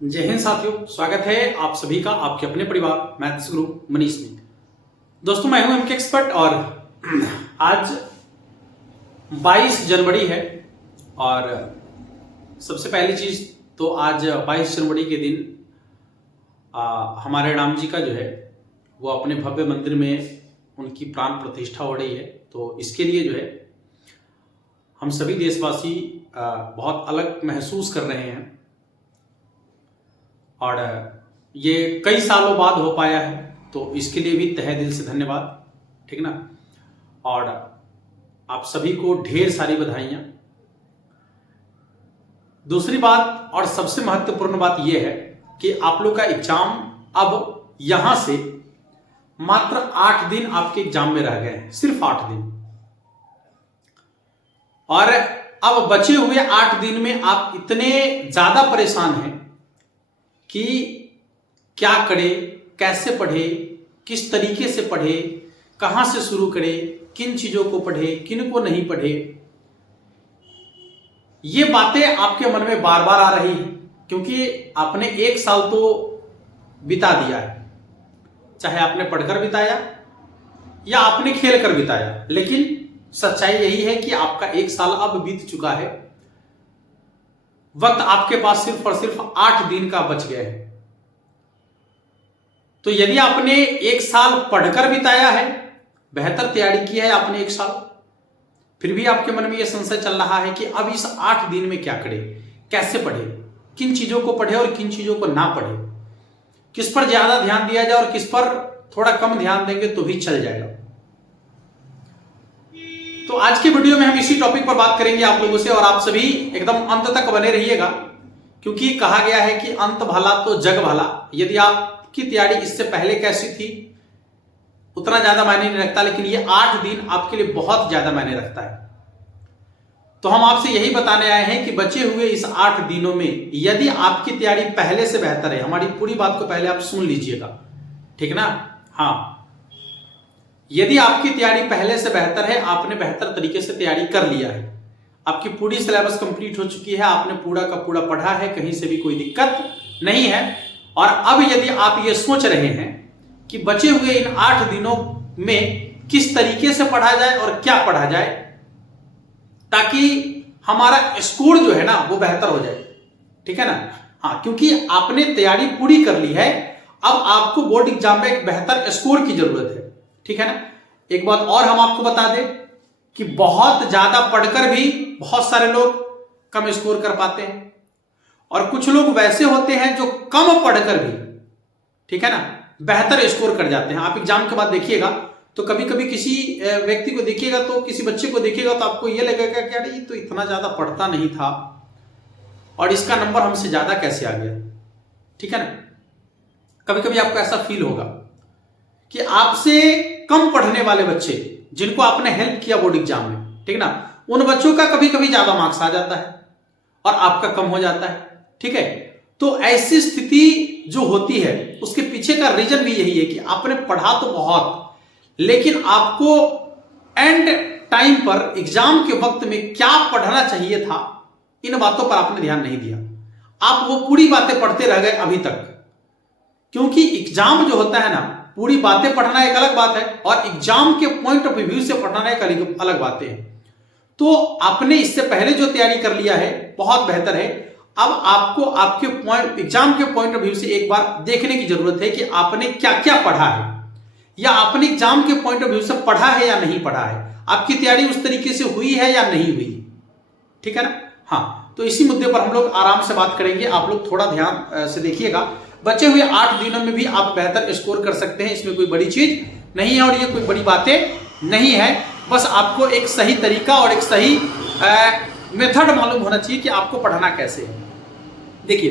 जय हिंद साथियों, स्वागत है आप सभी का आपके अपने परिवार मैथ्स गुरु मनीष में। दोस्तों, मैं हूं एमके एक्सपर्ट और आज 22 जनवरी है। और सबसे पहली चीज तो आज 22 जनवरी के दिन हमारे राम जी का जो है वो अपने भव्य मंदिर में उनकी प्राण प्रतिष्ठा हो रही है। तो इसके लिए जो है हम सभी देशवासी बहुत अलग महसूस कर रहे हैं और ये कई सालों बाद हो पाया है, तो इसके लिए भी तहे दिल से धन्यवाद। ठीक ना। और आप सभी को ढेर सारी बधाइयां। दूसरी बात और सबसे महत्वपूर्ण बात यह है कि आप लोग का एग्जाम अब यहां से मात्र 8 दिन आपके एग्जाम में रह गए हैं, सिर्फ 8 दिन। और अब बचे हुए 8 दिन में आप इतने ज्यादा परेशान हैं कि क्या करें, कैसे पढ़े, किस तरीके से पढ़े, कहां से शुरू करें, किन चीजों को पढ़े, किन को नहीं पढ़े। ये बातें आपके मन में बार बार आ रही हैं क्योंकि आपने 1 साल तो बिता दिया है, चाहे आपने पढ़कर बिताया या आपने खेल कर बिताया, लेकिन सच्चाई यही है कि आपका 1 साल अब बीत चुका है। वक्त आपके पास सिर्फ और सिर्फ 8 दिन का बच गया है। तो यदि आपने 1 साल पढ़कर बिताया है, बेहतर तैयारी की है आपने 1 साल, फिर भी आपके मन में यह संशय चल रहा है कि अब इस 8 दिन में क्या करें, कैसे पढ़े, किन चीजों को पढ़े और किन चीजों को ना पढ़े, किस पर ज्यादा ध्यान दिया जाए और किस पर थोड़ा कम ध्यान देंगे तो भी चल जाएगा। तो आज की वीडियो में हम इसी टॉपिक पर बात करेंगे आप लोगों से, और आप सभी एकदम अंत तक बने रहिएगा क्योंकि कहा गया है कि अंत भला तो जग भला। यदि आपकी तैयारी इससे पहले कैसी थी उतना ज्यादा मायने नहीं रखता, लेकिन ये 8 दिन आपके लिए बहुत ज्यादा मायने रखता है। तो हम आपसे यही बताने आए हैं कि बचे हुए इस 8 दिनों में यदि आपकी तैयारी पहले से बेहतर है, हमारी पूरी बात को पहले आप सुन लीजिएगा, ठीक ना। हाँ, यदि आपकी तैयारी पहले से बेहतर है, आपने बेहतर तरीके से तैयारी कर लिया है, आपकी पूरी सिलेबस कंप्लीट हो चुकी है, आपने पूरा का पूरा पढ़ा है, कहीं से भी कोई दिक्कत नहीं है, और अब यदि आप ये सोच रहे हैं कि बचे हुए इन 8 दिनों में किस तरीके से पढ़ा जाए और क्या पढ़ा जाए ताकि हमारा स्कोर जो है ना वो बेहतर हो जाए, ठीक है ना। हाँ, क्योंकि आपने तैयारी पूरी कर ली है, अब आपको बोर्ड एग्जाम में एक बेहतर स्कोर की जरूरत है, ठीक है ना। एक बात और हम आपको बता दें कि बहुत ज्यादा पढ़कर भी बहुत सारे लोग कम स्कोर कर पाते हैं, और कुछ लोग वैसे होते हैं जो कम पढ़कर भी, ठीक है ना, बेहतर स्कोर कर जाते हैं। आप एग्जाम के बाद देखिएगा तो कभी कभी किसी व्यक्ति को देखिएगा, तो किसी बच्चे को देखिएगा तो आपको यह लगेगा कि यार ये तो इतना ज्यादा पढ़ता नहीं था और इसका नंबर हमसे ज्यादा कैसे आ गया, ठीक है ना। कभी कभी आपको ऐसा फील होगा कि आपसे कम पढ़ने वाले बच्चे जिनको आपने हेल्प किया बोर्ड एग्जाम में, ठीक ना, उन बच्चों का कभी कभी ज्यादा मार्क्स आ जाता है और आपका कम हो जाता है, ठीक है। तो ऐसी स्थिति जो होती है उसके पीछे का रीजन भी यही है कि आपने पढ़ा तो बहुत, लेकिन आपको एंड टाइम पर एग्जाम के वक्त में क्या पढ़ना चाहिए था, इन बातों पर आपने ध्यान नहीं दिया। आप वो पूरी बातें पढ़ते रह गए अभी तक, क्योंकि एग्जाम जो होता है ना, पूरी बातें पढ़ना एक अलग बात है और एग्जाम के पॉइंट ऑफ व्यू से पढ़ना एक अलग बातें हैं। तो आपने इससे पहले जो तैयारी कर लिया है बहुत बेहतर है। अब आपको आपके एग्जाम के पॉइंट ऑफ व्यू से एक बार देखने की जरूरत है कि आपने क्या क्या पढ़ा है, या आपने एग्जाम के पॉइंट ऑफ व्यू से पढ़ा है या नहीं पढ़ा है, आपकी तैयारी उस तरीके से हुई है या नहीं हुई, ठीक है ना। हाँ, तो इसी मुद्दे पर हम लोग आराम से बात करेंगे, आप लोग थोड़ा ध्यान से देखिएगा। बचे हुए 8 दिनों में भी आप बेहतर स्कोर कर सकते हैं, इसमें कोई बड़ी चीज नहीं है और ये कोई बड़ी बातें नहीं है। बस आपको एक सही तरीका और एक सही मेथड मालूम होना चाहिए कि आपको पढ़ना कैसे है। देखिए,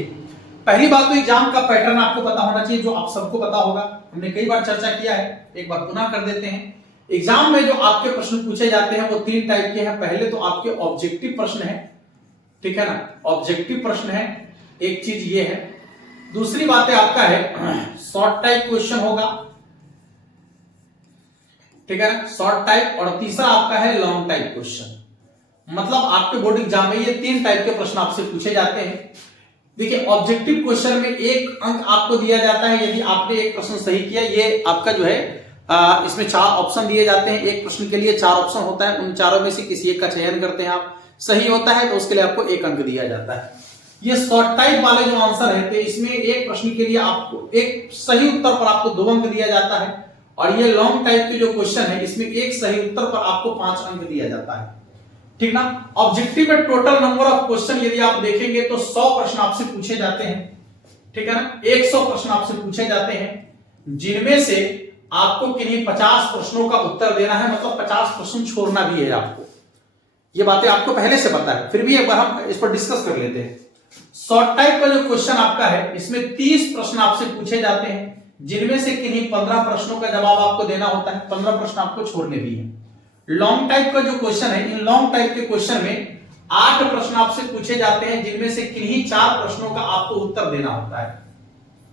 पहली बात तो एग्जाम का पैटर्न आपको पता होना चाहिए, जो आप सबको पता होगा, हमने कई बार चर्चा किया है, एक बार पुनः कर देते हैं। एग्जाम में जो आपके प्रश्न पूछे जाते हैं वो 3 टाइप के हैं। पहले तो आपके ऑब्जेक्टिव प्रश्न है, ठीक है ना, ऑब्जेक्टिव प्रश्न है, एक चीज ये है। दूसरी बात है आपका है शॉर्ट टाइप क्वेश्चन होगा, ठीक है ना, शॉर्ट टाइप, और तीसरा आपका है लॉन्ग टाइप क्वेश्चन। मतलब आपके बोर्ड एग्जाम में ये 3 टाइप के प्रश्न आपसे पूछे जाते हैं। देखिए ऑब्जेक्टिव क्वेश्चन में 1 अंक आपको दिया जाता है यदि आपने एक प्रश्न सही किया। ये आपका जो है इसमें 4 ऑप्शन दिए जाते हैं, एक प्रश्न के लिए 4 ऑप्शन होता है, उन चारों में से किसी एक का चयन करते हैं आप, सही होता है तो उसके लिए आपको 1 अंक दिया जाता है। ये शॉर्ट टाइप वाले जो आंसर रहते हैं इसमें एक प्रश्न के लिए आपको एक सही उत्तर पर आपको 2 अंक दिया जाता है, और ये लॉन्ग टाइप के जो क्वेश्चन है इसमें एक सही उत्तर पर आपको 5 अंक दिया जाता है, ठीक ना। ऑब्जेक्टिव में टोटल नंबर ऑफ क्वेश्चन यदि आप देखेंगे तो 100 प्रश्न आपसे पूछे जाते हैं, ठीक है ना, 100 प्रश्न आपसे पूछे जाते हैं, जिनमें से आपको किन्हीं 50 प्रश्नों का उत्तर देना है, मतलब 50 प्रश्न छोड़ना भी है आपको। ये बातें आपको पहले से पता है, फिर भी एक बार हम इस पर डिस्कस कर लेते हैं। शॉर्ट टाइप का जो क्वेश्चन आपका है इसमें 30 प्रश्न आपसे पूछे जाते हैं, जिनमें से किन्हीं 15 प्रश्नों का जवाब आपको देना होता है, 15 प्रश्न आपको छोड़ने भी है। लॉन्ग टाइप का जो क्वेश्चन है, इन लॉन्ग टाइप के क्वेश्चन में 8 प्रश्न आपसे पूछे जाते हैं, जिनमें से किन्हीं 4 प्रश्नों का आपको उत्तर देना होता है,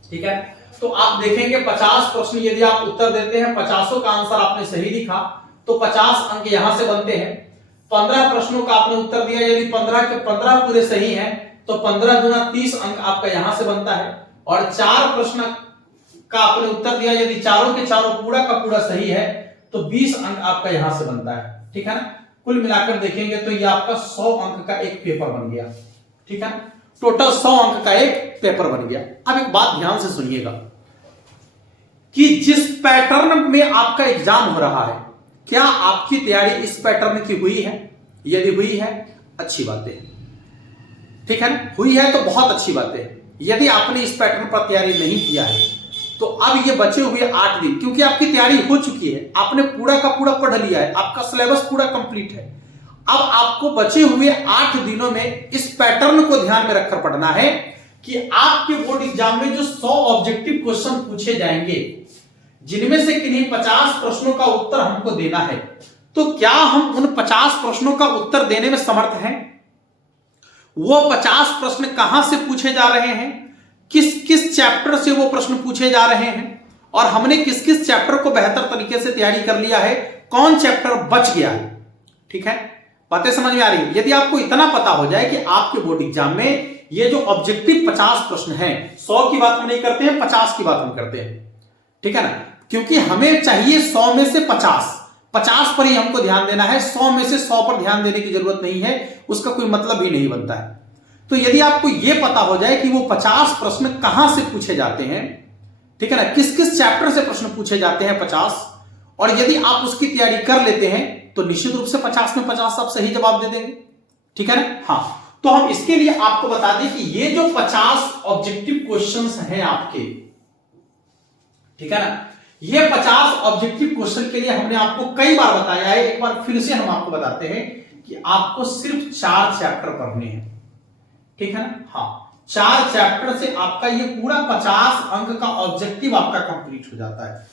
ठीक है। तो आप देखेंगे 50 प्रश्न यदि आप उत्तर देते हैं, 50 का आंसर आपने सही लिखा तो 50 अंक यहां से बनते हैं। 15 प्रश्नों का आपने उत्तर दिया, यदि 15 के 15 पूरे सही हैं तो 15 दूना 30 अंक आपका यहां से बनता है, और 4 प्रश्न का आपने उत्तर दिया, यदि चारों के चारों पूरा का पूरा सही है तो 20 अंक आपका यहां से बनता है, ठीक है ना। कुल मिलाकर देखेंगे तो ये आपका 100 अंक का एक पेपर बन गया, ठीक है, टोटल 100 अंक का एक पेपर बन गया। अब एक बात ध्यान से सुनिएगा कि जिस पैटर्न में आपका एग्जाम हो रहा है, क्या आपकी तैयारी इस पैटर्न की हुई है? यदि हुई है अच्छी बात है, ठीक है ना, हुई है तो बहुत अच्छी बात है। यदि आपने इस पैटर्न पर तैयारी नहीं किया है तो अब ये बचे हुए 8 दिन, क्योंकि आपकी तैयारी हो चुकी है, आपने पूरा का पूरा पढ़ लिया है, आपका सिलेबस पूरा कंप्लीट है, अब आपको बचे हुए 8 दिनों में इस पैटर्न को ध्यान में रखकर पढ़ना है कि आपके बोर्ड एग्जाम में जो 100 ऑब्जेक्टिव क्वेश्चन पूछे जाएंगे, जिनमें से किन्हीं 50 प्रश्नों का उत्तर हमको देना है, तो क्या हम उन 50 प्रश्नों का उत्तर देने में समर्थ हैं? वो 50 प्रश्न कहां से पूछे जा रहे हैं, किस किस चैप्टर से वो प्रश्न पूछे जा रहे हैं, और हमने किस किस चैप्टर को बेहतर तरीके से तैयारी कर लिया है, कौन चैप्टर बच गया है, ठीक है, बातें समझ में आ रही है। यदि आपको इतना पता हो जाए कि आपके बोर्ड एग्जाम में ये जो ऑब्जेक्टिव 50 प्रश्न हैं, 100 की बात हम नहीं करते हैं, 50 की बात हम करते हैं, ठीक है ना, क्योंकि हमें चाहिए 100 में से 50 पर ही हमको ध्यान देना है, 100 में से 100 पर ध्यान देने की जरूरत नहीं है, उसका कोई मतलब ही नहीं बनता है। तो यदि आपको यह पता हो जाए कि वो 50 प्रश्न कहां से पूछे जाते हैं, ठीक है ना, किस किस चैप्टर से प्रश्न पूछे जाते हैं 50, और यदि आप उसकी तैयारी कर लेते हैं तो निश्चित रूप से 50 में 50 आप सही जवाब दे देंगे, ठीक है ना। हाँ, तो हम इसके लिए आपको बता दें कि ये जो 50 ऑब्जेक्टिव क्वेश्चंस हैं आपके, ठीक है ना, ये 50 ऑब्जेक्टिव क्वेश्चन के लिए हमने आपको कई बार बताया है, एक बार फिर से हम आपको बताते हैं कि आपको सिर्फ 4 चैप्टर पढ़ने हैं, ठीक है ना। हाँ, 4 चैप्टर से आपका ये पूरा 50 अंक का ऑब्जेक्टिव आपका कंप्लीट हो जाता है।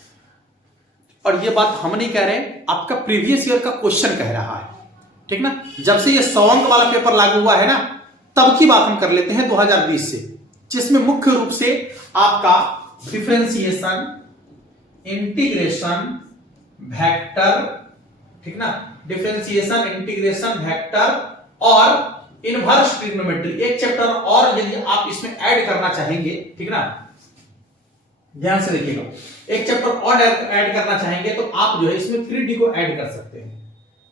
और ये बात हम नहीं कह रहे, आपका प्रीवियस ईयर का क्वेश्चन कह रहा है, ठीक ना। जब से ये 100 अंक वाला पेपर लागू हुआ है ना, तब की बात हम कर लेते हैं 2020 से, जिसमें मुख्य रूप से आपका डिफरेंशिएशन, इंटीग्रेशन, वेक्टर, ठीक ना, डिफरेंशिएशन, इंटीग्रेशन, वेक्टर और इनवर्स ट्रिग्नोमेट्री, एक चैप्टर और यदि आप इसमें ऐड करना चाहेंगे, ठीक ना, ध्यान से देखिएगा, एक चैप्टर और ऐड करना चाहेंगे तो आप जो है इसमें 3D को ऐड कर सकते हैं,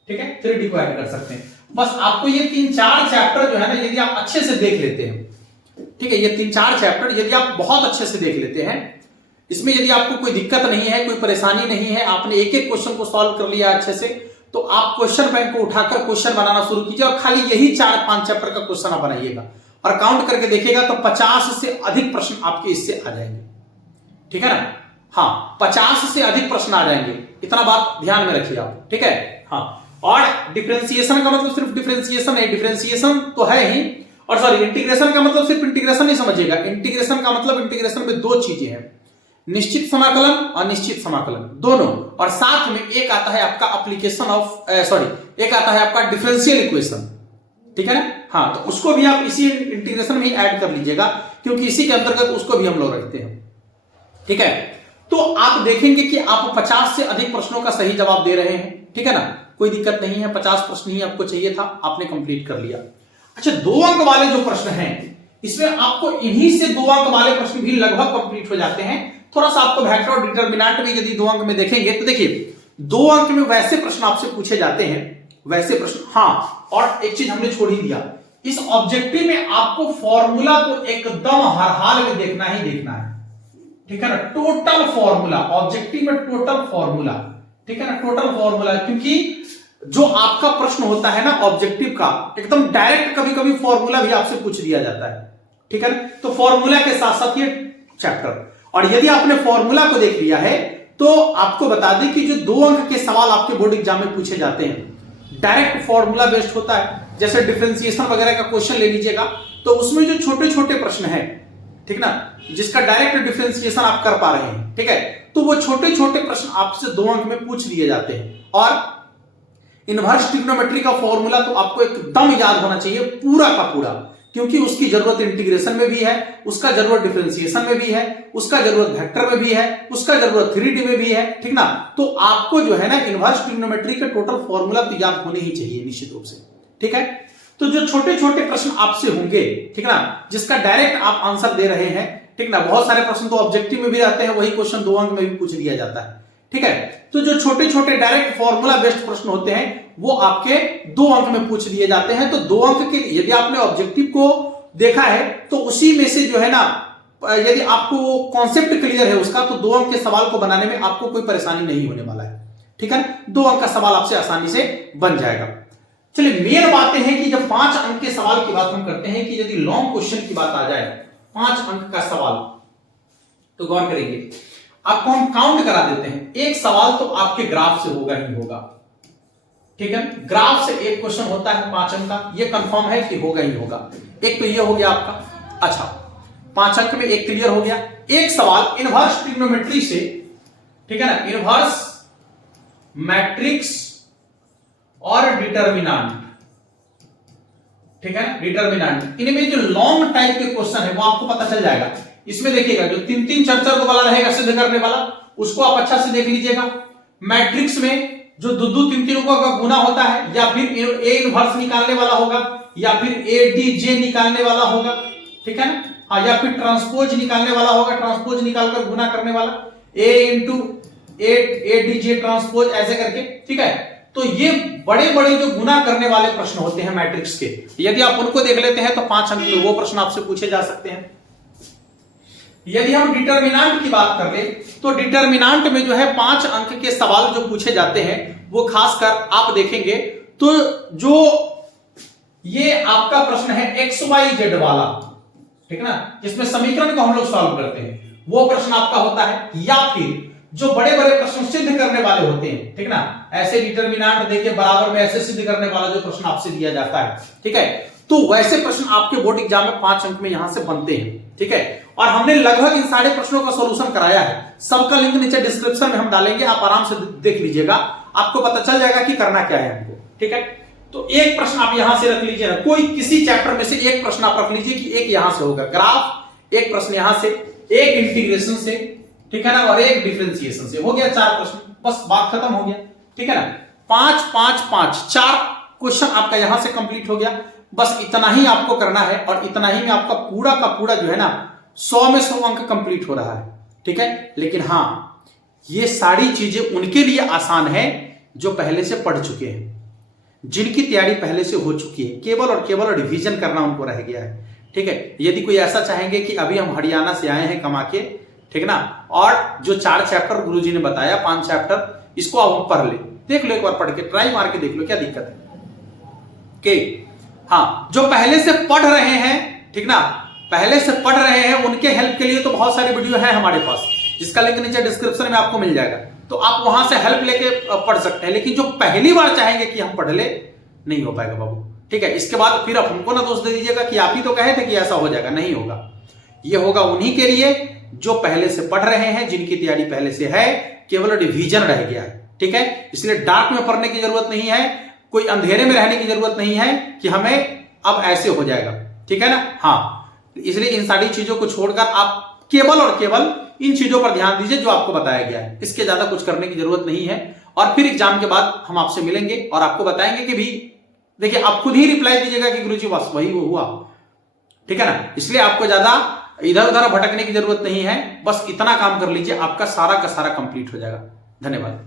ठीक है, 3D को ऐड कर सकते हैं। बस आपको ये 3-4 चैप्टर जो है ना, यदि आप अच्छे से देख लेते हैं, ठीक है, ये 3-4 चैप्टर यदि आप बहुत अच्छे से देख लेते हैं, इसमें यदि आपको कोई दिक्कत नहीं है, कोई परेशानी नहीं है, आपने एक एक क्वेश्चन को सॉल्व कर लिया अच्छे से, तो आप क्वेश्चन बैंक को उठाकर क्वेश्चन बनाना शुरू कीजिए और खाली यही 4-5 चैप्टर का क्वेश्चन आप बनाइएगा और काउंट करके देखिएगा तो 50 से अधिक प्रश्न आपके इससे आ जाएंगे, ठीक है ना। हाँ, 50 से अधिक प्रश्न आ जाएंगे, इतना बात ध्यान में रखिए आप, ठीक है। हाँ, और डिफरेंशिएशन का मतलब सिर्फ डिफरेंशिएशन है, डिफरेंशिएशन तो है ही, और सॉरी इंटीग्रेशन का मतलब सिर्फ इंटीग्रेशन नहीं समझिएगा, इंटीग्रेशन का मतलब इंटीग्रेशन में 2 चीजें हैं, निश्चित समाकलन और निश्चित समाकलन दोनों, और साथ में एक आता है आपका एप्लीकेशन ऑफ एक आता है आपका डिफरेंशियल इक्वेशन, ठीक है ना। हाँ, तो उसको भी आप इसी इंटीग्रेशन में ही ऐड कर लीजिएगा, क्योंकि इसी के अंतर्गत उसको भी हम लोग रखते हैं, ठीक है। तो आप देखेंगे कि आप 50 से अधिक प्रश्नों का सही जवाब दे रहे हैं, ठीक है ना, कोई दिक्कत नहीं है, 50 प्रश्न ही आपको चाहिए था, आपने कंप्लीट कर लिया। अच्छा, 2 अंक वाले जो प्रश्न हैं इसमें आपको इन्हीं से 2 अंक वाले प्रश्न भी लगभग कंप्लीट हो जाते हैं। थोड़ा सा आपको वेक्टर और डिटरमिनेंट में यदि 2 अंक में देखेंगे तो देखिए 2 अंक में वैसे प्रश्न आपसे पूछे जाते हैं, वैसे प्रश्न। हाँ, और एक चीज हमने छोड़ ही दिया, इस ऑब्जेक्टिव में आपको फॉर्मूला को एकदम हर हाल में देखना ही देखना है, ठीक है ना। टोटल फॉर्मूला, ऑब्जेक्टिव में टोटल फॉर्मूला, ठीक है ना, टोटल फॉर्मूला। क्योंकि जो आपका प्रश्न होता है ना ऑब्जेक्टिव का, एकदम डायरेक्ट कभी कभी फॉर्मूला भी आपसे पूछ दिया जाता है, ठीक है ना। तो फॉर्मूला के साथ साथ ये चैप्टर, और यदि आपने फॉर्मूला को देख लिया है तो आपको बता दें कि जो 2 अंक के सवाल आपके बोर्ड एग्जाम में पूछे जाते हैं डायरेक्ट फॉर्मूला बेस्ड होता है। जैसे डिफरेंशिएशन वगैरह का क्वेश्चन ले लीजिएगा तो उसमें जो छोटे छोटे प्रश्न है, ठीक ना, जिसका डायरेक्ट डिफरेंशिएशन आप कर पा रहे हैं, ठीक है, तो वो छोटे छोटे प्रश्न आपसे 2 अंक में पूछ लिए जाते हैं। और इनवर्स ट्रिग्नोमेट्री का फॉर्मूला तो आपको एकदम याद होना चाहिए पूरा का पूरा, क्योंकि उसकी जरूरत इंटीग्रेशन में भी है, उसका जरूरत डिफरेंशिएशन में भी है, उसका जरूरत वेक्टर में भी है, उसका जरूरत 3D में भी है, ठीक ना। तो आपको जो है ना इनवर्स ट्रिग्नोमेट्री का टोटल फॉर्मूला तो याद होने ही चाहिए निश्चित रूप से, ठीक है। तो जो छोटे छोटे प्रश्न आपसे होंगे, ठीक ना, जिसका डायरेक्ट आप आंसर दे रहे हैं, ठीक ना, बहुत सारे प्रश्न तो ऑब्जेक्टिव में भी रहते हैं, वही क्वेश्चन 2 अंक में भी पूछ दिया जाता है, ठीक है। तो जो छोटे छोटे डायरेक्ट फॉर्मूला बेस्ड प्रश्न होते हैं वो आपके 2 अंक में पूछ दिए जाते हैं। तो 2 अंक के यदि आपने ऑब्जेक्टिव को देखा है तो उसी में से जो है ना, यदि आपको वो कॉन्सेप्ट क्लियर है उसका, तो 2 अंक के सवाल को बनाने में आपको कोई परेशानी नहीं होने वाला है, ठीक है। 2 अंक का सवाल आपसे आसानी से बन जाएगा। चलिए, मेन बातें हैं कि जब 5 अंक के सवाल की बात हम करते हैं, कि यदि लॉन्ग क्वेश्चन की बात आ जाए 5 अंक का सवाल, तो गौर करेंगे, आपको हम काउंट करा देते हैं। एक सवाल तो आपके ग्राफ से होगा ही होगा, ठीक है। ग्राफ से एक क्वेश्चन होता है 5 अंक का, ये कंफर्म है कि होगा ही होगा। एक तो ये हो गया आपका, अच्छा 5 अंक में एक क्लियर हो गया। एक सवाल इनवर्स ट्रिग्नोमेट्री से, ठीक है ना, इनवर्स मैट्रिक्स और डिटरमिनेंट, ठीक है, डिटरमिनेंट। इनमें जो लॉन्ग टाइप के क्वेश्चन है वो आपको पता चल जाएगा। इसमें देखिएगा जो 3-3 4-4 वाला रहेगा सिद्ध करने वाला, उसको आप अच्छा से देख लीजिएगा। मैट्रिक्स में जो 2-2 3-3 का गुना होता है, या फिर ए इनवर्स निकालने वाला होगा, या फिर एडीजे निकालने वाला होगा, ठीक है ना, हाँ, या फिर ट्रांसपोज निकालने वाला होगा, ट्रांसपोज निकालकर गुना करने वाला, ए इंटू एडीजे ट्रांसपोज ऐसे करके, ठीक है। तो ये बड़े बड़े जो गुना करने वाले प्रश्न होते हैं मैट्रिक्स के, यदि आप उनको देख लेते हैं तो 5 अंक में वो प्रश्न आपसे पूछे जा सकते हैं। यदि हम डिटरमिनेंट की बात कर ले तो डिटरमिनेंट में जो है 5 अंक के सवाल जो पूछे जाते हैं वो खासकर आप देखेंगे तो जो ये आपका प्रश्न है XYZ वाला, ठीक ना, जिसमें समीकरण को हम लोग सॉल्व करते हैं, वो प्रश्न आपका होता है। या फिर जो बड़े बड़े प्रश्न सिद्ध करने वाले होते हैं, ठीक ना, ऐसे डिटरमिनेंट देके बराबर में ऐसे सिद्ध करने वाला जो प्रश्न आपसे दिया जाता है, ठीक है, तो वैसे प्रश्न आपके बोर्ड एग्जाम में 5 अंक में यहां से बनते हैं, ठीक है। और हमने लगभग इन सारे प्रश्नों का सॉल्यूशन कराया है, सबका लिंक नीचे डिस्क्रिप्शन में हम डालेंगे, आप आराम से देख लीजिएगा, आपको पता चल जाएगा कि करना क्या है हमको, ठीक है। तो एक प्रश्न आप यहां से रख लीजिए, कोई किसी चैप्टर में से एक प्रश्न आप रख लीजिए कि एक यहां से होगा ग्राफ, एक प्रश्न यहां से, एक इंटीग्रेशन से, ठीक है ना, और एक डिफरेंशिएशन से, हो गया 4 प्रश्न, बस बात खत्म हो गया, ठीक है ना। 5 5 5 4 क्वेश्चन आपका यहां से कंप्लीट हो गया। बस इतना ही आपको करना है और इतना ही में आपका पूरा का पूरा जो है ना 100 में 100 अंक कंप्लीट हो रहा है, ठीक है। लेकिन हाँ, ये सारी चीजें उनके लिए आसान है जो पहले से पढ़ चुके हैं, जिनकी तैयारी पहले से हो चुकी है, केवल और केवल रिवीजन करना उनको रह गया है, ठीक है। यदि कोई ऐसा चाहेंगे कि अभी हम हरियाणा से आए हैं कमा के, ठीक ना, और जो 4 चैप्टर गुरुजी ने बताया, 5 चैप्टर, इसको आप पढ़ ले, देख लो, एक बार पढ़ के ट्राई मार के देख लो, क्या दिक्कत है, ठीक। हाँ, जो पहले से पढ़ रहे हैं, ठीक ना, पहले से पढ़ रहे हैं, उनके हेल्प के लिए तो बहुत सारे वीडियो है हमारे पास, जिसका लिंक नीचे डिस्क्रिप्शन में आपको मिल जाएगा, तो आप वहां से हेल्प लेके पढ़ सकते हैं। लेकिन जो पहली बार चाहेंगे कि हम पढ़ ले, नहीं हो पाएगा बाबू, ठीक है। इसके बाद फिर आप हमको ना दोष दे दीजिएगा कि आप ही तो कहे थे कि ऐसा हो जाएगा, नहीं होगा। ये होगा उन्हीं के लिए जो पहले से पढ़ रहे हैं, जिनकी तैयारी पहले से है, केवल रिवीजन रह गया है, ठीक है। इसलिए डार्क में पढ़ने की जरूरत नहीं है, कोई अंधेरे में रहने की जरूरत नहीं है कि हमें अब ऐसे हो जाएगा, ठीक है ना। हाँ, इसलिए इन सारी चीजों को छोड़कर आप केवल और केवल इन चीजों पर ध्यान दीजिए जो आपको बताया गया है, इसके ज्यादा कुछ करने की जरूरत नहीं है। और फिर एग्जाम के बाद हम आपसे मिलेंगे और आपको बताएंगे कि भी देखिए, आप खुद ही रिप्लाई दीजिएगा कि गुरुजी बस वही वो हुआ, ठीक है ना। इसलिए आपको ज्यादा इधर उधर भटकने की जरूरत नहीं है, बस इतना काम कर लीजिए, आपका सारा का सारा कंप्लीट हो जाएगा। धन्यवाद।